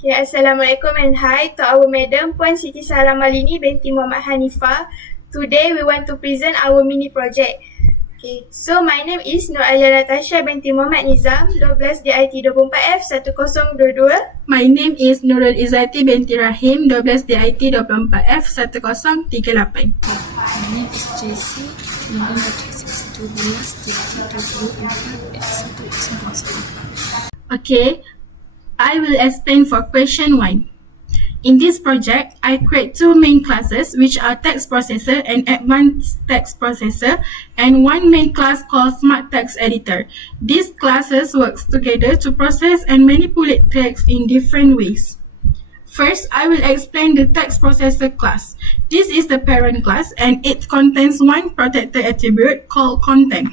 Okay, Assalamualaikum and hi to our Madam Puan Siti Sarah Malini binti Muhammad Hanifah. Today we want to present our mini project. Okay, so my name is Natasha binti Muhammad Nizam, 12 DIT 24F 1022. My name is IZZATI binti Rahim, 12 DIT 24F 1038. My name is JACEY, number matrix is 12 DIT 24F 1024. Okay, I will explain for question 1. In this project, I create two main classes which are text processor and advanced text processor and one main class called smart text editor. These classes work together to process and manipulate text in different ways. First, I will explain the text processor class. This is the parent class and it contains one protected attribute called content,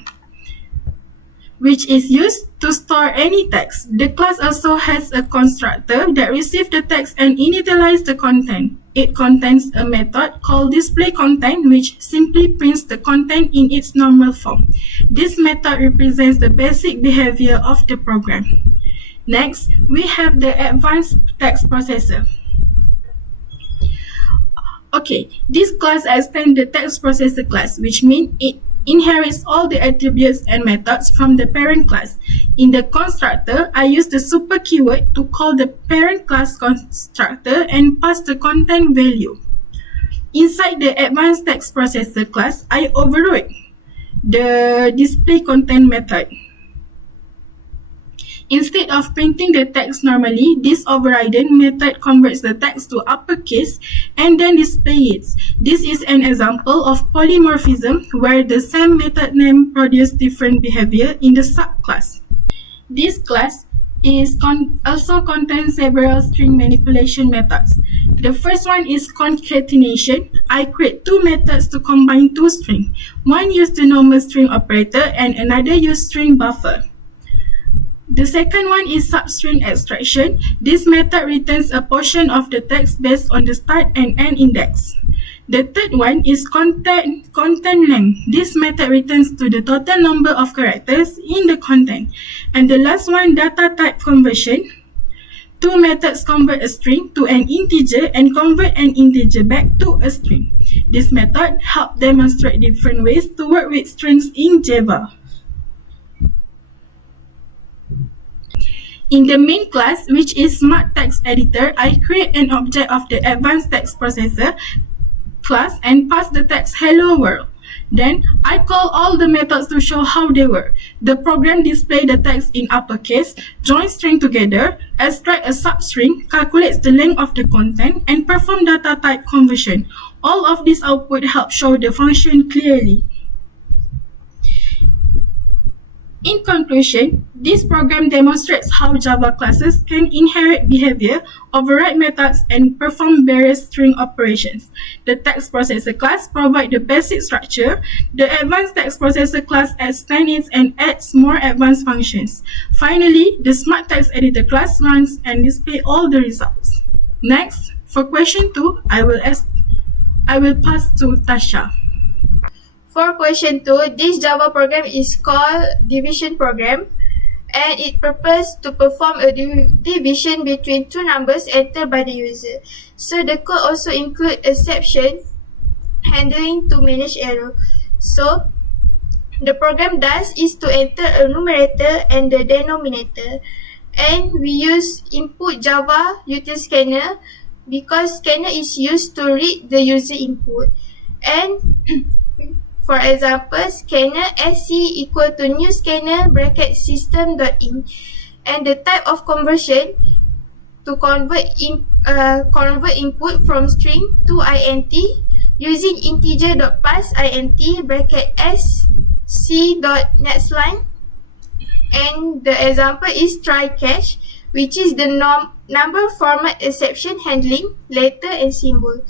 which is used to store any text. The class also has a constructor that receives the text and initializes the content. It contains a method called displayContent, which simply prints the content in its normal form. This method represents the basic behavior of the program. Next, we have the advanced text processor. Okay, this class extends the text processor class, which means it inherits all the attributes and methods from the parent class. In the constructor, I use the super keyword to call the parent class constructor and pass the content value. Inside the advanced text processor class, I override the displayContent method. Instead of printing the text normally, this overridden method converts the text to uppercase and then displays it. This is an example of polymorphism where the same method name produces different behavior in the subclass. This class also contains several string manipulation methods. The first one is concatenation. I create two methods to combine two strings. One uses the normal string operator and another uses string buffer. The second one is substring extraction. This method returns a portion of the text based on the start and end index. The third one is content length. This method returns to the total number of characters in the content. And the last one, data type conversion. Two methods convert a string to an integer and convert an integer back to a string. This method helps demonstrate different ways to work with strings in Java. In the main class, which is Smart Text Editor, I create an object of the Advanced Text Processor class and pass the text Hello World. Then, I call all the methods to show how they work. The program displays the text in uppercase, joins strings together, extract a substring, calculates the length of the content, and perform data type conversion. All of this output help show the function clearly. In conclusion, this program demonstrates how Java classes can inherit behavior, override methods, and perform various string operations. The text processor class provides the basic structure. The advanced text processor class extends it and adds more advanced functions. Finally, the smart text editor class runs and displays all the results. Next, for question 2, I will pass to Tasha. For question 2, this Java program is called division program and it purposes to perform a division between two numbers entered by the user. So the code also includes exception handling to manage error. So the program does is to enter a numerator and the denominator, and we use input Java util scanner because scanner is used to read the user input. And for example, scanner sc equal to new scanner bracket system.in, and the type of conversion to convert input from string to int using integer.pass int bracket sc.nextLine, and the example is try catch, which is the number format exception handling letter and symbol.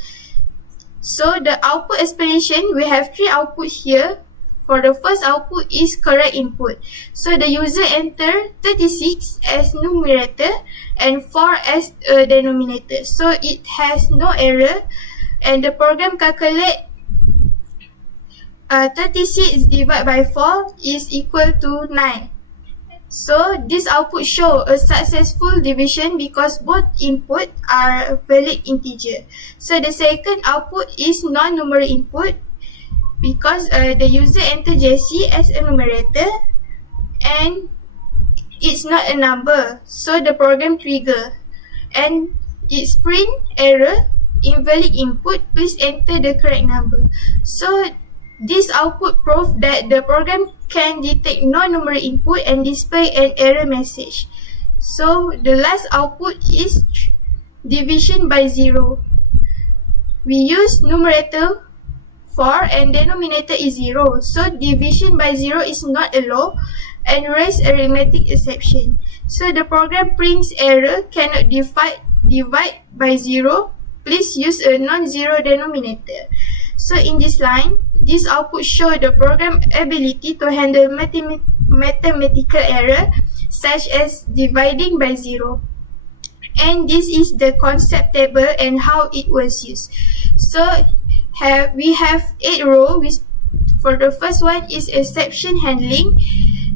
So the output explanation, we have three outputs here. For the first output is correct input. So the user enter 36 as numerator and 4 as a denominator. So it has no error, and the program calculate 36 divided by 4 is equal to 9. So this output show a successful division because both input are valid integer. So the second output is non-numeric input because the user enter JACEY as a numerator and it's not a number. So the program trigger and it's print error, invalid input, please enter the correct number. So this output prove that the program can detect non-numeric input and display an error message. So the last output is division by 0. We use numerator 4 and denominator is 0. So division by 0 is not allowed and raise arithmetic exception. So the program prints error, cannot divide by 0. Please use a non-zero denominator. So in this line, this output show the program ability to handle mathematical error such as dividing by 0. And this is the concept table and how it was used. So we have 8 rows. For the first one is exception handling,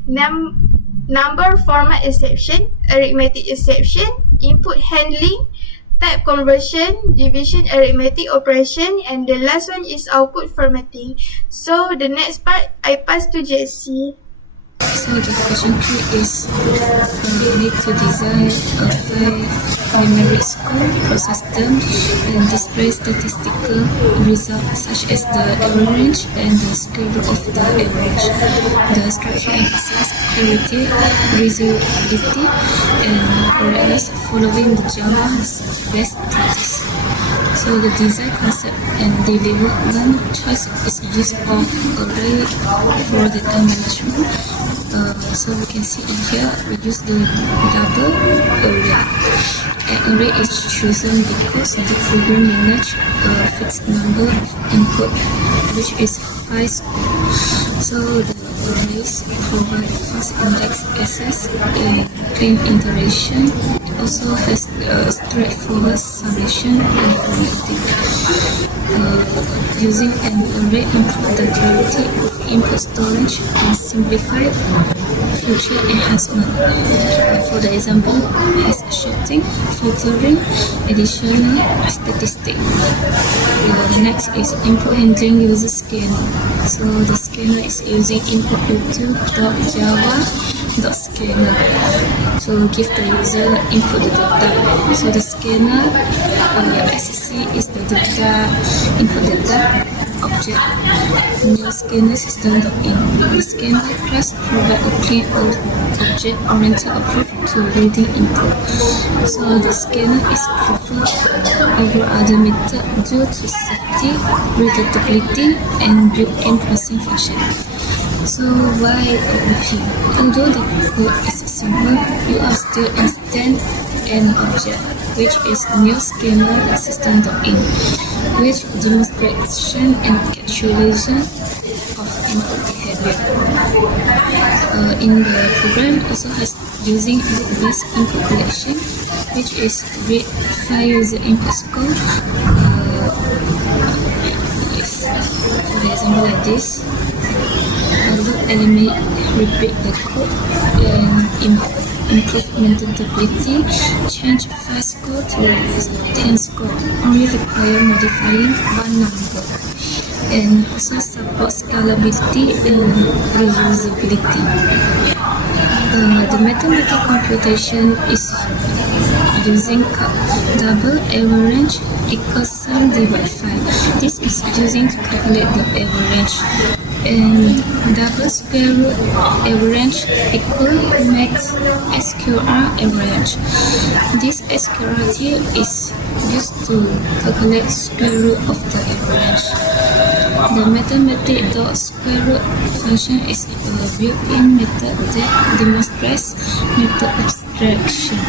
number format exception, arithmetic exception, input handling, type conversion, division arithmetic operation, and the last one is output formatting. So the next part I pass to JACEY. So the question 3 is we need to design a 5-numeric score process system and display statistical results such as the average and the square root of the average. The structure emphasizes clarity, reusability, and correctness following the Java's best practice. So the design concept and development choice is use of array for data management. So we can see in here we use the double array. An array is chosen because the program manages a fixed number of input, which is 5 score. So the arrays provide fast index access and clean iteration. It also has a straightforward summation and formatting. Using an array improves the clarity of input storage and simplify future enhancement. For the example, has shifting, filtering, additional statistic. The next is input handling user scanner. So the scanner is using input YouTube.java.scanner to give the user input the data. So the scanner SC is the data input data object. New scanner system.in. The scanner class provides a clean object-oriented approach to reading input. So the scanner is preferred over other methods due to safety, readability, and built-in parsing function. So why OOP? Although the code is simple, you are still instant an object, which is new scanner system.in, which demonstration and encapsulation of input behavior. In the program also has using loop-based input collection, which is read file user input score. For example like this. Loop element repeat the code and improve maintainability, change 5 score to 10 score, only require modifying one number, and also support scalability and reusability. The mathematical computation is using double average equals sum divide 5. This is using to calculate the average. And double square root average equal max SQR average. This SQRT is used to calculate square root of the average. The mathematic.square-root function is a built-in method that demonstrates method abstraction.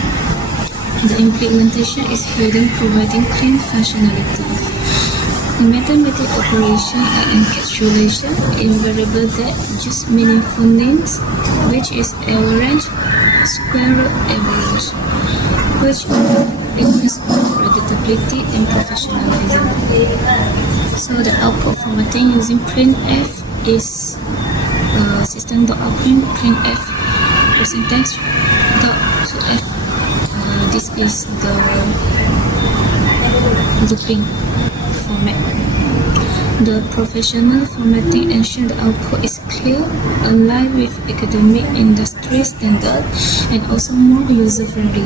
The implementation is hidden, providing clean functionality. Mathematical operation are encapsulation in variable that use meaningful names, which is average, square root average, which increase readability and professionalism. So the output formatting using printf is system.out printf percentage dot to F. This is the looping format. The professional formatting ensures the output is clear, aligned with academic industry standard, and also more user-friendly.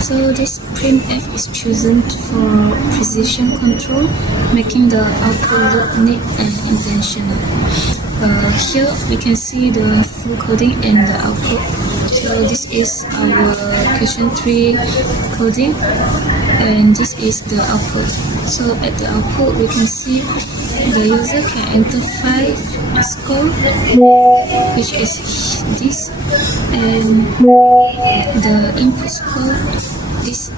So this printf is chosen for precision control, making the output look neat and intentional. Here we can see the full coding and the output. So this is our question 3 coding, and this is the output. So at the output we can see the user can enter 5 score, which is this, and the input score, this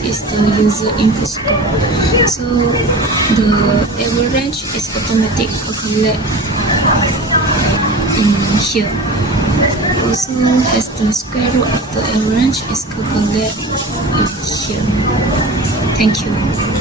is the user input score. So the average is automatic calculate in here. Also has the square root of the average is calculated in here. Thank you.